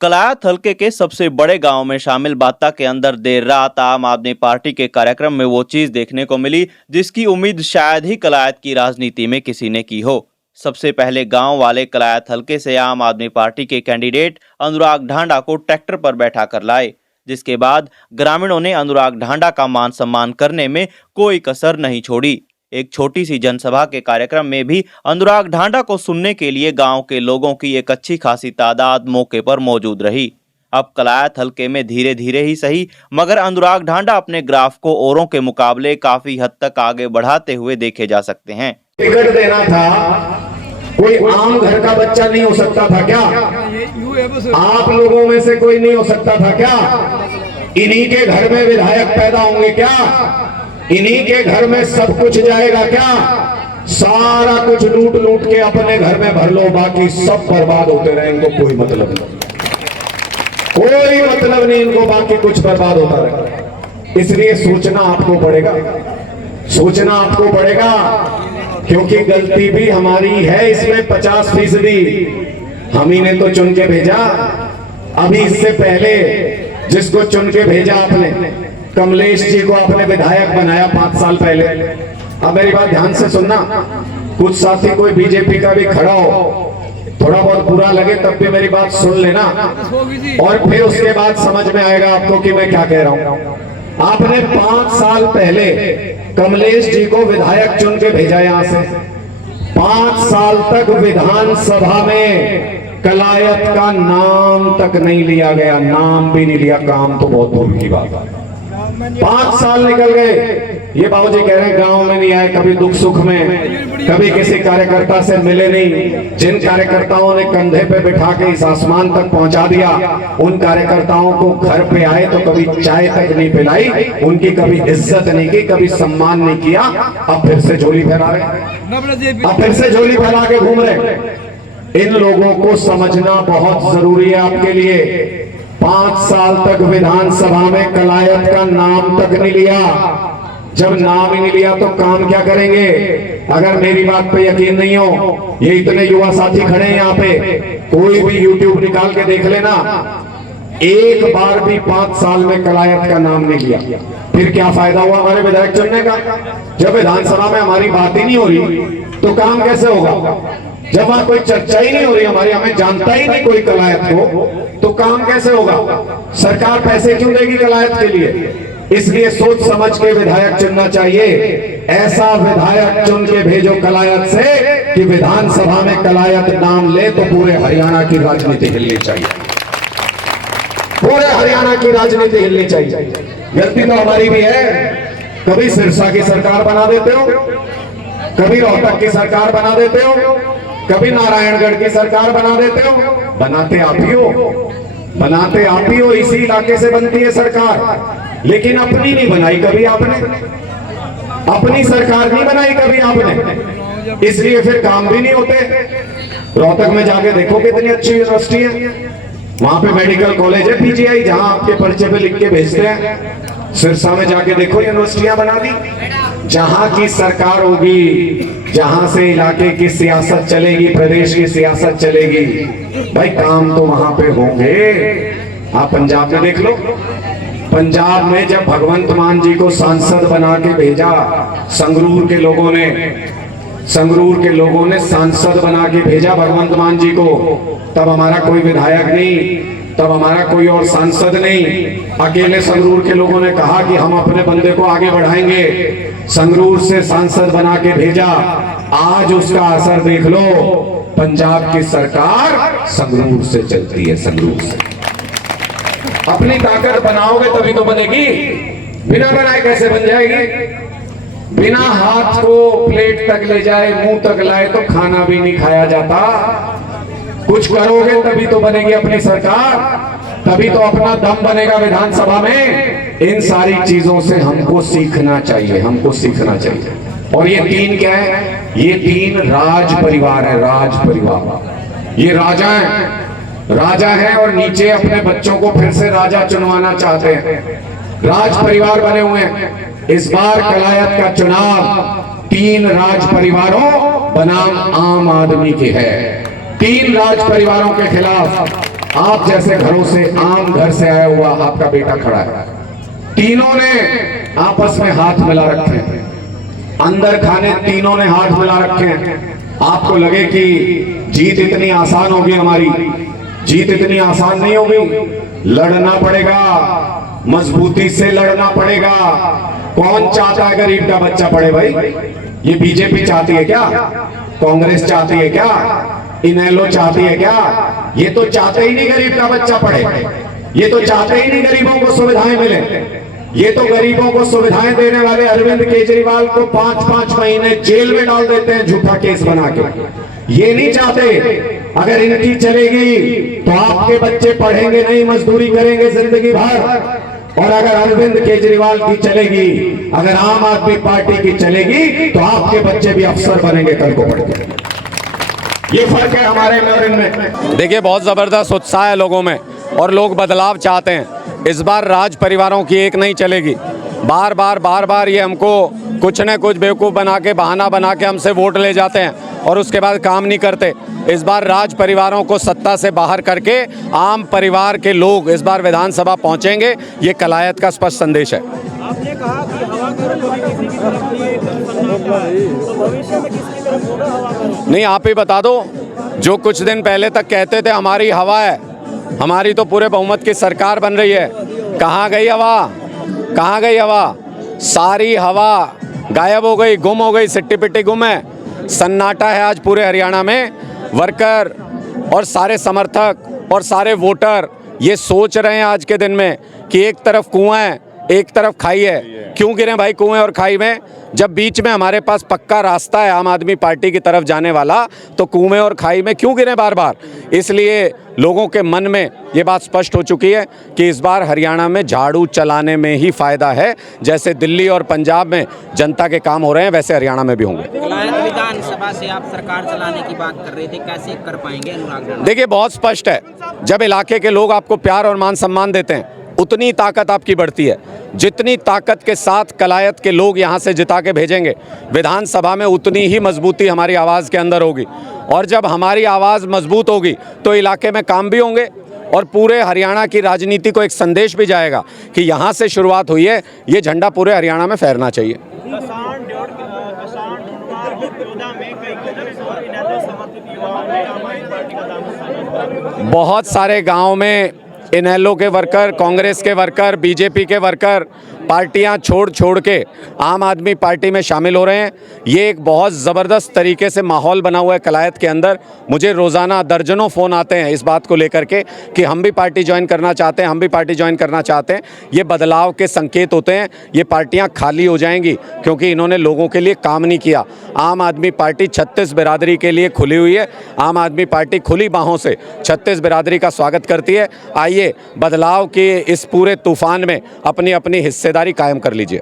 कलायत हलके के सबसे बड़े गांव में शामिल बाता के अंदर देर रात आम आदमी पार्टी के कार्यक्रम में वो चीज देखने को मिली जिसकी उम्मीद शायद ही कलायत की राजनीति में किसी ने की हो। सबसे पहले गांव वाले कलायत हलके से आम आदमी पार्टी के कैंडिडेट अनुराग ढांडा को ट्रैक्टर पर बैठा कर लाए, जिसके बाद ग्रामीणों ने अनुराग ढांडा का मान सम्मान करने में कोई कसर नहीं छोड़ी। एक छोटी सी जनसभा के कार्यक्रम में भी अनुराग ढांडा को सुनने के लिए गांव के लोगों की एक अच्छी खासी तादाद मौके पर मौजूद रही। अब कलायत हलके में धीरे धीरे ही सही मगर अनुराग ढांडा अपने ग्राफ को औरों के मुकाबले काफी हद तक आगे बढ़ाते हुए देखे जा सकते हैं। टिकट देना था, कोई आम घर का बच्चा नहीं हो सकता था क्या? आप लोगों में से कोई नहीं हो सकता था क्या? इन्हीं के घर में विधायक पैदा होंगे क्या? इन्हीं के घर में सब कुछ जाएगा क्या? सारा कुछ लूट लूट के अपने घर में भर लो, बाकी सब बर्बाद होते रहे, इनको कोई मतलब नहीं, कोई मतलब नहीं इनको, बाकी कुछ बर्बाद होता रहे। इसलिए सोचना आपको पड़ेगा, सोचना आपको पड़ेगा, क्योंकि गलती भी हमारी है इसमें 50%। हम ही ने तो चुन के भेजा। अभी इससे पहले जिसको चुन के भेजा आपने, कमलेश जी को आपने विधायक बनाया 5 साल पहले। अब मेरी बात ध्यान से सुनना, कुछ साथी कोई बीजेपी का भी खड़ा हो, थोड़ा बहुत बुरा लगे तब भी मेरी बात सुन लेना और फिर उसके बाद समझ में आएगा आपको कि मैं क्या कह रहा हूं। आपने 5 साल पहले कमलेश जी को विधायक चुन के भेजा यहां से। 5 साल तक विधानसभा में कलायत का नाम तक नहीं लिया गया, नाम भी नहीं लिया, काम तो बहुत दूर की बात है। 5 साल निकल गए, ये बाबूजी कह रहे हैं गांव में नहीं आए, कभी दुख सुख में, कभी किसी कार्यकर्ता से मिले नहीं। जिन कार्यकर्ताओं ने कंधे पे बिठा के इस आसमान तक पहुंचा दिया, उन कार्यकर्ताओं को घर पे आए तो कभी चाय तक नहीं पिलाई, उनकी कभी इज्जत नहीं की, कभी सम्मान नहीं किया। अब फिर से झोली फैला रहे, अब फिर से झोली फैला के घूम रहे। इन लोगों को समझना बहुत जरूरी है आपके लिए। 5 साल तक विधानसभा में कलायत का नाम तक नहीं लिया। जब नाम ही नहीं लिया तो काम क्या करेंगे? अगर मेरी बात पे यकीन नहीं हो, ये इतने युवा साथी खड़े हैं यहाँ पे, कोई भी यूट्यूब निकाल के देख लेना, एक बार भी 5 साल में कलायत का नाम नहीं लिया। फिर क्या फायदा हुआ हमारे विधायक चुनने का? जब विधानसभा में हमारी बात ही नहीं हो रही तो काम कैसे होगा? जब वहां कोई चर्चा ही नहीं हो रही हमारी, हमें जानता ही नहीं कोई कलायत को, तो काम कैसे होगा? सरकार पैसे क्यों देगी कलायत के लिए? इसलिए सोच समझ के विधायक चुनना चाहिए। ऐसा विधायक चुन के भेजो कलायत से कि विधानसभा में कलायत नाम ले तो पूरे हरियाणा की राजनीति हिलनी चाहिए, पूरे हरियाणा की राजनीति हिलनी चाहिए। गलती तो हमारी भी है, कभी सिरसा की सरकार बना देते हो, कभी रोहतक की सरकार बना देते हो, कभी नारायणगढ़ की सरकार बना देते हो। बनाते आप ही हो, बनाते आप ही हो, इसी इलाके से बनती है सरकार, लेकिन अपनी नहीं बनाई कभी आपने, अपनी सरकार नहीं बनाई कभी आपने, इसलिए फिर काम भी नहीं होते। रोहतक में जाके देखो कितनी अच्छी यूनिवर्सिटी है, वहां पे मेडिकल कॉलेज है पीजीआई, जहां आपके पर्चे पे लिख के भेजते हैं। सिरसा में जाके देखो यूनिवर्सिटियां बना दी। जहां की सरकार होगी, जहां से इलाके की सियासत चलेगी, प्रदेश की सियासत चलेगी, भाई काम तो वहां पे होंगे। आप पंजाब में देख लो, पंजाब में जब भगवंत मान जी को सांसद बना के भेजा, संगरूर के लोगों ने सांसद बना के भेजा भगवंत मान जी को, तब हमारा कोई विधायक नहीं, तब हमारा कोई और सांसद नहीं, अकेले संगरूर के लोगों ने कहा कि हम अपने बंदे को आगे बढ़ाएंगे, संगरूर से सांसद बना के भेजा। आज उसका असर देख लो, पंजाब की सरकार संगरूर से चलती है, संगरूर से। अपनी ताकत बनाओगे तभी तो बनेगी, बिना बनाए कैसे बन जाएगी? बिना हाथ को प्लेट तक ले जाए, मुंह तक लाए तो खाना भी नहीं खाया जाता। कुछ करोगे तभी तो बनेगी अपनी सरकार, तभी तो अपना दम बनेगा विधानसभा में। इन सारी चीजों से हमको सीखना चाहिए, हमको सीखना चाहिए। और ये तीन क्या है? ये तीन राज परिवार है, राज परिवार। ये राजा है और नीचे अपने बच्चों को फिर से राजा चुनवाना चाहते हैं। राज परिवार बने हुए हैं। इस बार कलायत का चुनाव तीन राज परिवारों बनाम आम आदमी के है। तीन राज परिवारों के खिलाफ आप जैसे घरों से, आम घर से आया हुआ आपका बेटा खड़ा है। तीनों ने आपस में हाथ मिला रखे हैं, अंदर खाने तीनों ने हाथ मिला रखे हैं। आपको लगे कि जीत इतनी आसान होगी हमारी, जीत इतनी आसान नहीं होगी। लड़ना पड़ेगा, मजबूती से लड़ना पड़ेगा। कौन चाहता है गरीब का बच्चा पढ़े भाई? ये बीजेपी चाहती है क्या? कांग्रेस चाहती है क्या? इनेलो चाहती है क्या? ये तो चाहते ही नहीं गरीब का बच्चा पढ़े। ये तो चाहते ही नहीं गरीबों को सुविधाएं मिले। ये तो गरीबों को सुविधाएं देने वाले अरविंद केजरीवाल को 5-5 महीने जेल में डाल देते हैं झूठा केस बना के। ये नहीं चाहते। अगर इनकी चलेगी तो आपके बच्चे पढ़ेंगे नहीं, मजदूरी करेंगे जिंदगी भर। और अगर अरविंद केजरीवाल की चलेगी, अगर आम आदमी पार्टी की चलेगी, तो आपके बच्चे भी अफसर बनेंगे कल को पढ़ के। ये फर्क है हमारे में और इनमें। देखिए, बहुत ज़बरदस्त उत्साह है लोगों में और लोग बदलाव चाहते हैं। इस बार राज परिवारों की एक नहीं चलेगी। बार बार ये हमको कुछ न कुछ बेवकूफ़ बना के, बहाना बना के हमसे वोट ले जाते हैं और उसके बाद काम नहीं करते। इस बार राज परिवारों को सत्ता से बाहर करके आम परिवार के लोग इस बार विधानसभा पहुंचेंगे। ये कलायत का स्पष्ट संदेश है। आपने कहा कि हवा का रुख किसी की तरफ नहीं है, तो भविष्य में किसकी तरफ होगा हवा का रुख? नहीं, आप ही बता दो। जो कुछ दिन पहले तक कहते थे हमारी हवा है, हमारी तो पूरे बहुमत की सरकार बन रही है, कहाँ गई हवा? कहाँ गई हवा? सारी हवा गायब हो गई, गुम हो गई, सिट्टी पिट्टी गुम है। सन्नाटा है आज पूरे हरियाणा में। वर्कर और सारे समर्थक और सारे वोटर ये सोच रहे हैं आज के दिन में कि एक तरफ कुआं है, एक तरफ खाई है। क्यों गिरे भाई कुएं और खाई में? जब बीच में हमारे पास पक्का रास्ता है आम आदमी पार्टी की तरफ जाने वाला, तो कुएं और खाई में क्यों गिरे बार बार? इसलिए लोगों के मन में ये बात स्पष्ट हो चुकी है कि इस बार हरियाणा में झाड़ू चलाने में ही फ़ायदा है। जैसे दिल्ली और पंजाब में जनता के काम हो रहे हैं, वैसे हरियाणा में भी होंगे। कलायत विधानसभा से आप सरकार चलाने की बात कर रहे थे, कैसे कर पाएंगे अनुराग राणा? देखिए, बहुत स्पष्ट है। जब इलाके के लोग आपको प्यार और मान सम्मान देते हैं, उतनी ताकत आपकी बढ़ती है। जितनी ताकत के साथ कलायत के लोग यहाँ से जिता के भेजेंगे विधानसभा में, उतनी ही मजबूती हमारी आवाज़ के अंदर होगी। और जब हमारी आवाज़ मजबूत होगी तो इलाके में काम भी होंगे और पूरे हरियाणा की राजनीति को एक संदेश भी जाएगा कि यहाँ से शुरुआत हुई है, ये झंडा पूरे हरियाणा में फहरना चाहिए। बहुत सारे गांव में इनेलो के वर्कर, कांग्रेस के वर्कर, बीजेपी के वर्कर पार्टियां छोड़ के आम आदमी पार्टी में शामिल हो रहे हैं। ये एक बहुत ज़बरदस्त तरीके से माहौल बना हुआ है कलायत के अंदर। मुझे रोज़ाना दर्जनों फ़ोन आते हैं इस बात को लेकर के कि हम भी पार्टी ज्वाइन करना चाहते हैं, हम भी पार्टी ज्वाइन करना चाहते हैं। ये बदलाव के संकेत होते हैं। ये पार्टियां खाली हो जाएंगी क्योंकि इन्होंने लोगों के लिए काम नहीं किया। आम आदमी पार्टी 36 बिरादरी के लिए खुली हुई है। आम आदमी पार्टी खुली बाहों से 36 बिरादरी का स्वागत करती है। आइए, बदलाव के इस पूरे तूफान में अपनी अपनी हिस्सेदारी कायम कर लीजिए।